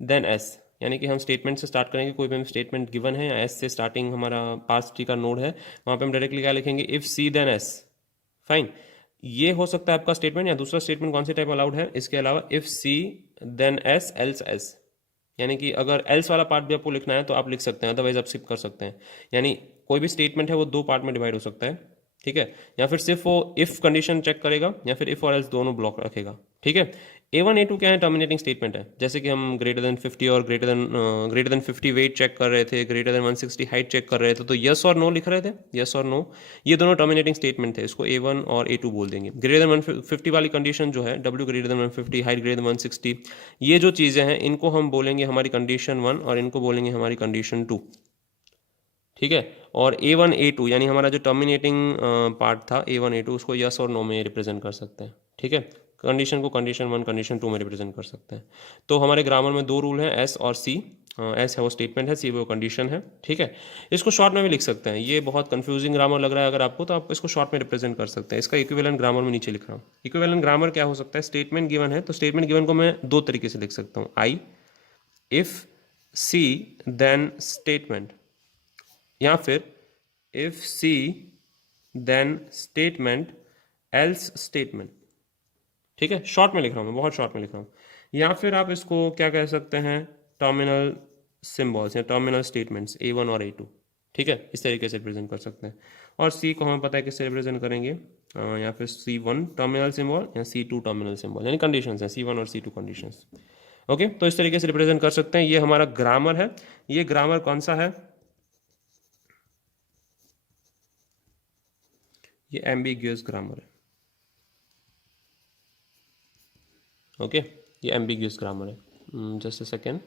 then S, यानी कि हम स्टेटमेंट से स्टार्ट करेंगे, कोई भी हम स्टेटमेंट गिवन है या एस से स्टार्टिंग हमारा पास्ट ट्री का नोड है, वहाँ पे हम डायरेक्टली क्या लिखेंगे, if C then S, fine. ये हो सकता है आपका स्टेटमेंट, या दूसरा स्टेटमेंट कौन से टाइप अलाउड है इसके अलावा, if C then S else S, यानी कि अगर एल्स वाला पार्ट भी आपको लिखना है तो आप लिख सकते हैं, अदरवाइज आप स्किप कर सकते हैं। यानी कोई भी स्टेटमेंट है वो दो पार्ट में डिवाइड हो सकता है, ठीक है, या फिर सिर्फ वो इफ कंडीशन चेक करेगा या फिर इफ और एल्स दोनों ब्लॉक रखेगा, ठीक है। A1 A2 क्या है, टर्मिनेटिंग स्टेटमेंट है। जैसे कि हम ग्रेटर देन 50 और ग्रेटर देन 50 वेट चेक कर रहे थे, ग्रेटर देन 160 हाइट चेक कर रहे थे, तो यस और नो लिख रहे थे, यस और नो, ये दोनों टर्मिनेटिंग स्टेटमेंट थे, इसको A1 और A2 बोल देंगे। ग्रेटर देन 150 वाली कंडीशन जो है, W greater than 150, height greater than 160, ये जो चीज़ें हैं इनको हम बोलेंगे हमारी कंडीशन 1 और इनको बोलेंगे हमारी कंडीशन 2, ठीक है। और A1 A2 यानी हमारा जो टर्मिनेटिंग पार्ट था A1 A2, उसको यस और नो में रिप्रेजेंट कर सकते हैं, ठीक है। कंडीशन को कंडीशन 1 कंडीशन 2 में रिप्रेजेंट कर सकते हैं। तो हमारे ग्रामर में दो रूल हैं, एस और सी, एस है वो स्टेटमेंट है, सी वो कंडीशन है, ठीक है। इसको शॉर्ट में भी लिख सकते हैं, ये बहुत कंफ्यूजिंग ग्रामर लग रहा है अगर आपको, तो आप इसको शॉर्ट में रिप्रेजेंट कर सकते हैं। इसका इक्विवेलेंट ग्रामर में नीचे लिख रहा हूँ। इक्विवेलेंट ग्रामर क्या हो सकता है, स्टेटमेंट गिवन है तो स्टेटमेंट गिवन को मैं दो तरीके से लिख सकता हूँ, I if C then statement, या फिर if C then statement else statement, ठीक है। शॉर्ट में लिख रहा हूँ मैं, बहुत शॉर्ट में लिख रहा हूँ। या फिर आप इसको क्या कह सकते हैं, टर्मिनल सिंबल्स या टर्मिनल स्टेटमेंट्स A1 और A2, ठीक है, इस तरीके से रिप्रेजेंट कर सकते हैं। और सी को हमें पता है किससे रिप्रेजेंट करेंगे, या फिर C1 टर्मिनल सिंबल या C2 टर्मिनल सिंबल, यानी कंडीशंस हैं C1 और C2 कंडीशंस। ओके, तो इस तरीके से रिप्रेजेंट कर सकते हैं। ये हमारा ग्रामर है। ये ग्रामर कौन सा है, ये एम्बिग्यूअस ग्रामर है। ओके, ये एम्बिग्यूअस ग्रामर है। जस्ट अ सेकेंड,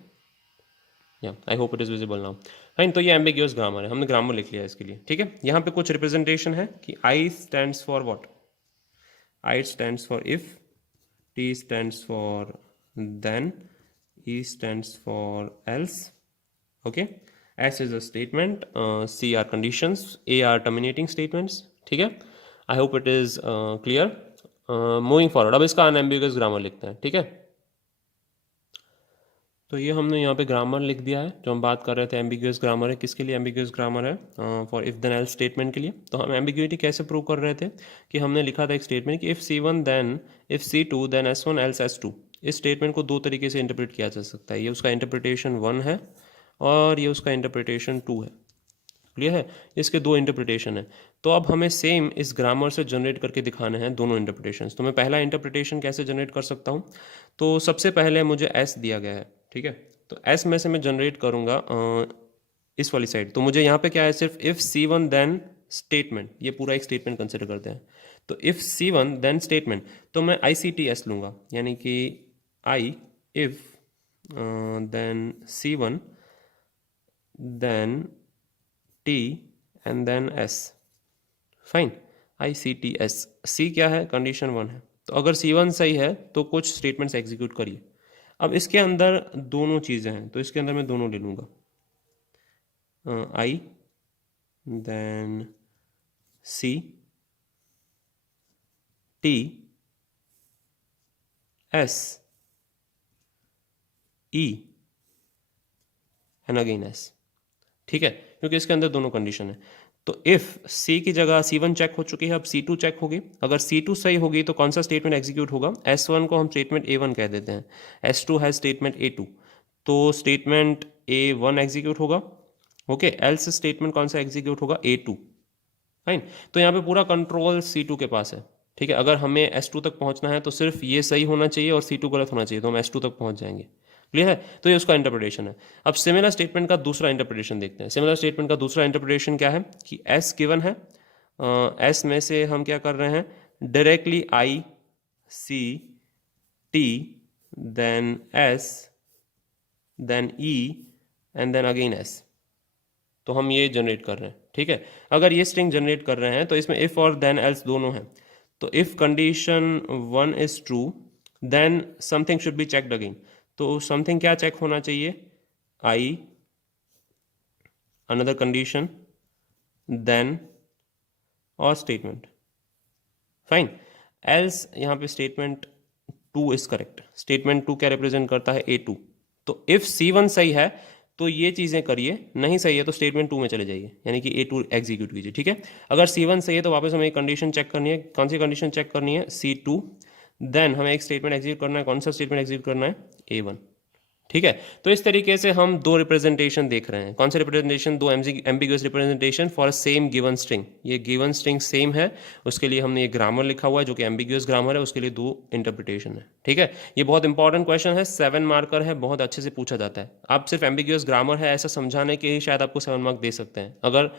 या आई hope it is visible now. Fine, तो ये एम्बिग्यूअस ग्रामर है, हमने ग्रामर लिख लिया इसके लिए, ठीक है। यहाँ पे कुछ रिप्रेजेंटेशन है कि I stands for what, I stands for if, T stands for then, E stands for else, okay, S is a statement, C are conditions, A are terminating statements, ठीक है। I hope it is clear. Moving forward, अब इसका unambiguous grammar लिखते हैं, ठीक है। तो ये हमने यहाँ पे ग्रामर लिख दिया है, जो हम बात कर रहे थे एम्बिगुअस ग्रामर है। किसके लिए एम्बिगुअस ग्रामर है, for if then else statement के लिए। तो हम एम्बिग्यूटी कैसे प्रूव कर रहे थे कि हमने लिखा था एक स्टेटमेंट कि if C1 then if C2 then S1 else S2। इस स्टेटमेंट को दो तरीके से इंटरप्रेट किया जा सकता है, ये उसका इंटरप्रिटेशन 1 है और ये उसका इंटरप्रिटेशन 2 है। क्लियर है, इसके दो इंटरप्रिटेशन है। तो अब हमें सेम इस ग्रामर से जनरेट करके दिखाने हैं दोनों इंटरप्रिटेशंस। तो मैं पहला इंटरप्रिटेशन कैसे जनरेट कर सकता हूँ, तो सबसे पहले मुझे S दिया गया है, ठीक है। तो S में से मैं जनरेट करूँगा इस वाली साइड। तो मुझे यहाँ पे क्या है, सिर्फ इफ़ C1 देन स्टेटमेंट, ये पूरा एक स्टेटमेंट कंसिडर करते हैं। तो इफ़ C1 देन स्टेटमेंट, तो मैं ICTS लूँगा, यानी कि I if then C1 then T and then S, fine, ICTS। C क्या है, कंडीशन 1 है। तो अगर C1 सही है तो कुछ स्टेटमेंट्स एग्जीक्यूट करिए। अब इसके अंदर दोनों चीज़ें हैं, तो इसके अंदर मैं दोनों ले लूँगा, I देन C T S E and again S, ठीक है, क्योंकि इसके अंदर दोनों कंडीशन है। तो इफ़ C की जगह C1 चेक हो चुकी है, अब C2 चेक होगी। अगर C2 सही होगी तो कौन सा स्टेटमेंट एग्जीक्यूट होगा, S1 को हम स्टेटमेंट A1 कह देते हैं, S2 है स्टेटमेंट A2, तो स्टेटमेंट A1 एग्जीक्यूट होगा। ओके, एल्स स्टेटमेंट कौन सा एग्जीक्यूट होगा, A2, फाइन। तो यहाँ पे पूरा कंट्रोल C2 के पास है, ठीक है। अगर हमें S2 तक पहुँचना है तो सिर्फ ये सही होना चाहिए और C2 गलत होना चाहिए, तो हम S2 तक पहुँच जाएंगे। क्लियर है, तो ये उसका इंटरप्रिटेशन है। अब सिमिलर स्टेटमेंट का दूसरा इंटरप्रिटेशन देखते हैं। सिमिलर स्टेटमेंट का दूसरा इंटरप्रिटेशन क्या है कि S गिवन है, S में से हम क्या कर रहे हैं, directly I C T then S then E and then again S, तो हम ये जनरेट कर रहे हैं, ठीक है। अगर ये स्ट्रिंग जनरेट कर रहे हैं तो इसमें इफ़ और देन एल्स दोनों हैं। तो if condition 1 is true then something should be checked again. तो समथिंग क्या चेक होना चाहिए, आई अनदर कंडीशन देन और स्टेटमेंट, फाइन। एल्स यहाँ पे स्टेटमेंट 2 इज करेक्ट। स्टेटमेंट 2 क्या रिप्रेजेंट करता है, A2। तो इफ़ C1 सही है तो ये चीज़ें करिए, नहीं सही है तो स्टेटमेंट 2 में चले जाइए, यानी कि A2 एग्जीक्यूट कीजिए, ठीक है। अगर C1 सही है तो वापस हमें एक कंडीशन चेक करनी है। कौन सी कंडीशन चेक करनी है, C2, देन हमें एक स्टेटमेंट एग्जीक्यूट करना है। कौन सा स्टेटमेंट एग्जीक्यूट करना है, A1, ठीक है। तो इस तरीके से हम दो रिप्रेजेंटेशन देख रहे हैं। कौन से रिप्रेजेंटेशन, दो ambiguous representation for a same given string. ये गिवन स्ट्रिंग सेम है, उसके लिए हमने ये ग्रामर लिखा हुआ है जो कि एम्बिगुअस ग्रामर है, उसके लिए दो इंटरप्रिटेशन है, ठीक है। ये बहुत इंपॉर्टेंट क्वेश्चन है, 7 मार्कर है, बहुत अच्छे से पूछा जाता है। आप सिर्फ एम्बिगुअस ग्रामर है ऐसा समझाने के ही शायद आपको 7 मार्क दे सकते हैं, अगर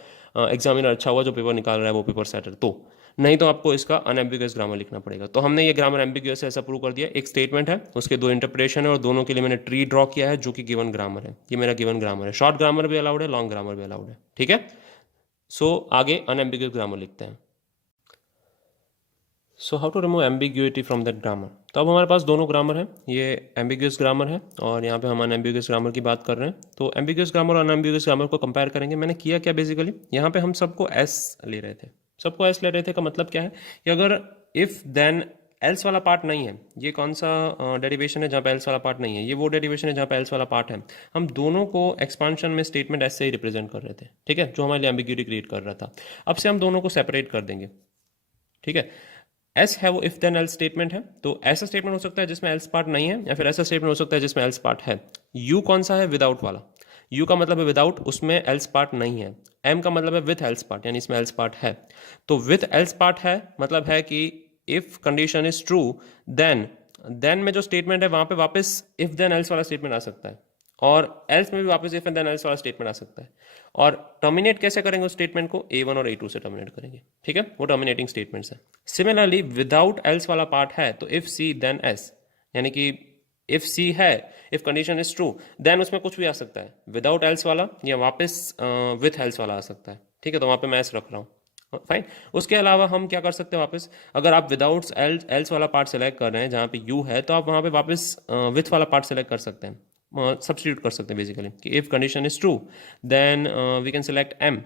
एग्जामिनर अच्छा हुआ जो पेपर निकाल रहा है वो पेपर सेटर, तो नहीं तो आपको इसका अनएम्बिगुअस ग्रामर लिखना पड़ेगा। तो हमने ये ग्रामर एम्बिगुअस है ऐसा प्रूव कर दिया। एक स्टेटमेंट है, उसके दो इंटरप्रिटेशन है और दोनों के लिए मैंने ट्री ड्रॉ किया है जो कि गिवन ग्रामर है। ये मेरा गिवन ग्रामर है। शॉर्ट ग्रामर भी अलाउड है, लॉन्ग ग्रामर भी अलाउड है, ठीक है। सो आगे अनएम्बिगुअस ग्रामर लिखते हैं। So how to remove ambiguity from that grammar. तो अब हमारे पास दोनों ग्रामर हैं, ये एम्बिग्यूअस ग्रामर है और यहाँ पे हम अनएम्बिग्यूअस ग्रामर की बात कर रहे हैं। तो एम्बिग्यूअस ग्रामर और अनएम्बिग्यूअस ग्रामर को कंपेयर करेंगे। मैंने किया क्या बेसिकली, यहाँ पे हम सबको एस ले रहे थे, सबको एस ले रहे थे का मतलब क्या है कि अगर इफ देन एल्स वाला पार्ट नहीं है, ये कौन सा डेरिवेशन है जहाँ पे एल्स वाला पार्ट नहीं है, ये वो डेरिवेशन है जहाँ पे एल्स वाला पार्ट है। हम दोनों को एक्सपांशन में स्टेटमेंट ऐसे ही रिप्रेजेंट कर रहे थे, ठीक है, जो हमारे लिए एम्बिग्यूटी क्रिएट कर रहा था। अब से हम दोनों को सेपरेट कर देंगे, ठीक है। एस है वो इफ देन एल्स स्टेटमेंट है, तो ऐसा स्टेटमेंट हो सकता है जिसमें एल्स पार्ट नहीं है, या फिर ऐसा स्टेटमेंट हो सकता है जिसमें एल्स पार्ट है। यू कौन सा है, विदाउट वाला। यू का मतलब है विदाउट, उसमें एल्स पार्ट नहीं है। एम का मतलब है विथ एल्स पार्ट, यानी इसमें एल्स पार्ट है। तो विथ एल्स पार्ट है मतलब है कि if condition is true then में जो स्टेटमेंट है वहां पे वापस इफ देन एल्स वाला स्टेटमेंट आ सकता है, और एल्स में भी वापस इफ एंड देन एल्स वाला स्टेटमेंट आ सकता है। और टर्मिनेट कैसे करेंगे उस स्टेटमेंट को, A1 और A2 से टर्मिनेट करेंगे, ठीक है, वो टर्मिनेटिंग स्टेटमेंट्स है। सिमिलरली विदाउट एल्स वाला पार्ट है तो इफ सी देन एस, यानी कि इफ सी है, if condition is true, then उसमें कुछ भी आ सकता है, विदाउट एल्स वाला या वापस विथ एल्स वाला आ सकता है, ठीक है। तो वहां पे मैं एस रख रहा हूँ, फाइन। उसके अलावा हम क्या कर सकते हैं, वापस अगर आप विदाउट एल्स वाला पार्ट सेलेक्ट कर रहे हैं जहाँ पे यू है, तो आप वहाँ पे वापस विथ वाला पार्ट सेलेक्ट कर सकते हैं, सब्स्टिट्यूट कर सकते हैं बेसिकली, कि if condition is true then we can select M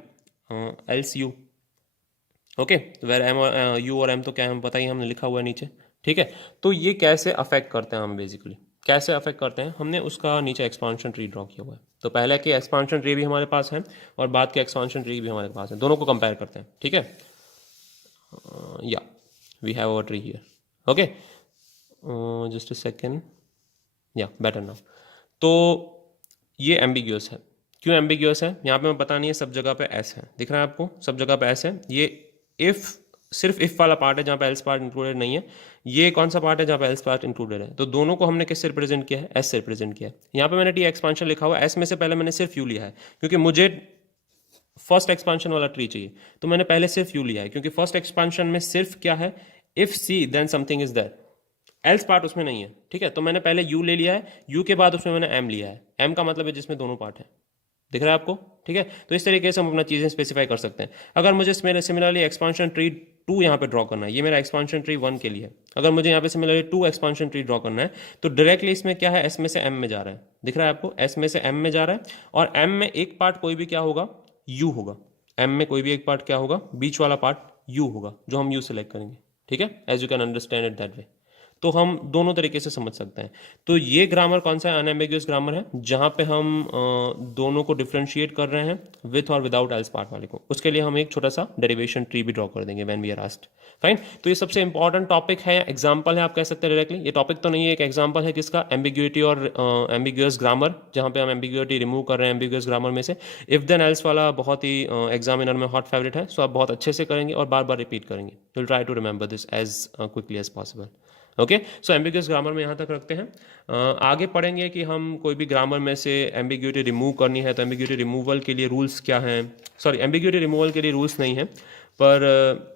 else U, okay. Where M और यू और एम तो क्या है हम पता ही, हमने लिखा हुआ है नीचे, ठीक है। तो ये कैसे अफेक्ट करते हैं हम, बेसिकली कैसे अफेक्ट करते हैं, हमने उसका नीचे एक्सपांशन ट्री ड्रॉ किया हुआ है। तो पहले के एक्सपांशन ट्री भी हमारे पास है और बाद के एक्सपांशन ट्री भी हमारे पास है, दोनों को कंपेयर करते हैं, ठीक है। या we have our tree here, okay, just a second, या बेटर नाउ। तो ये एम्बिग्यूअस है। क्यों एम्बिग्यूअस है, यहाँ पे मैं पता नहीं है, सब जगह पे एस है, दिख रहा है आपको, सब जगह पे एस है। ये इफ सिर्फ इफ वाला पार्ट है जहाँ पे एल्स पार्ट इंक्लूडेड नहीं है, ये कौन सा पार्ट है जहाँ पे एल्स पार्ट इंक्लूडेड है। तो दोनों को हमने किससे रिप्रेजेंट किया है, एस से रिप्रेजेंट किया है। यहाँ पे मैंने टी एक्सपांशन लिखा हुआ है, एस में से पहले मैंने सिर्फ यू लिया है क्योंकि मुझे फर्स्ट एक्सपांशन वाला ट्री चाहिए, तो मैंने पहले सिर्फ यू लिया है क्योंकि फर्स्ट एक्सपांशन में सिर्फ क्या है, if C then something is there, else part उसमें नहीं है, ठीक है। तो मैंने पहले यू ले लिया है, यू के बाद उसमें मैंने एम लिया है, एम का मतलब है जिसमें दोनों पार्ट है, दिख रहा है आपको, ठीक है। तो इस तरीके से हम अपना चीज़ें स्पेसिफाई कर सकते हैं। अगर मुझे सिमिलरली एक्सपांशन ट्री 2 यहाँ पे ड्रॉ करना है, ये मेरा एक्सपांशन ट्री 1 के लिए है, अगर मुझे यहाँ पे सिमिलरली 2 एक्सपांशन ट्री ड्रॉ करना है, तो डायरेक्टली इसमें क्या है, एस में से एम में जा रहा है, दिख रहा है आपको, एस में से एम में जा रहा है, और एम में एक पार्ट कोई भी क्या होगा, यू होगा। एम में कोई भी एक पार्ट क्या होगा, बीच वाला पार्ट यू होगा, जो हम यू सेलेक्ट करेंगे, ठीक है। As you can understand it that way. तो हम दोनों तरीके से समझ सकते हैं। तो ये ग्रामर कौन सा है, अनएम्बिगुअस ग्रामर है, जहां पे हम दोनों को डिफरेंशिएट कर रहे हैं, विथ और विदाउट एल्स पार्ट वाले को। उसके लिए हम एक छोटा सा डेरिवेशन ट्री भी ड्रॉ कर देंगे when we are asked, fine. तो ये सबसे इंपॉर्टेंट टॉपिक है, एग्जाम्पल है, आप कह सकते हैं डायरेक्टली। ये टॉपिक तो नहीं है, एक एग्जाम्पल है किसका, एम्बिग्यूटी और एम्बिगुअस ग्रामर, जहां पे हम एम्बिग्यूटी रिमूव कर रहे हैं एम्बिगुअस ग्रामर में से। इफ देन एल्स वाला बहुत ही एग्जामिनर में हॉट फेवरेट है, सो आप बहुत अच्छे से करेंगे और बार बार रिपीट करेंगे। Will try to remember this as quickly as possible, okay. So ambiguous grammar में यहाँ तक रखते हैं। आगे पढ़ेंगे कि हम कोई भी ग्रामर में से एम्बिग्यूटी रिमूव करनी है तो एम्बिग्यूटी रिमूवल के लिए रूल्स क्या हैं, सॉरी एम्बिग्यूटी रिमूवल के लिए रूल्स नहीं है, पर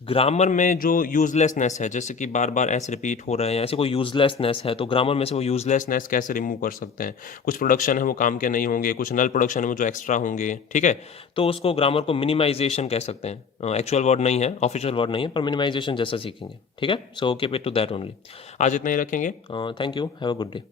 ग्रामर में जो यूजलेसनेस है, जैसे कि बार बार ऐसे रिपीट हो रहे हैं, ऐसे कोई यूजलेसनेस है, तो ग्रामर में से वो यूजलेसनेस कैसे रिमूव कर सकते हैं। कुछ प्रोडक्शन है वो काम के नहीं होंगे, कुछ नल प्रोडक्शन है वो जो एक्स्ट्रा होंगे, ठीक है। तो उसको ग्रामर को मिनिमाइजेशन कह सकते हैं, एक्चुअल वर्ड नहीं है, ऑफिशियल वर्ड नहीं है, पर मिनिमाइजेशन जैसा सीखेंगे, ठीक है। So keep it to that only. आज इतना ही रखेंगे, thank you, have a good day.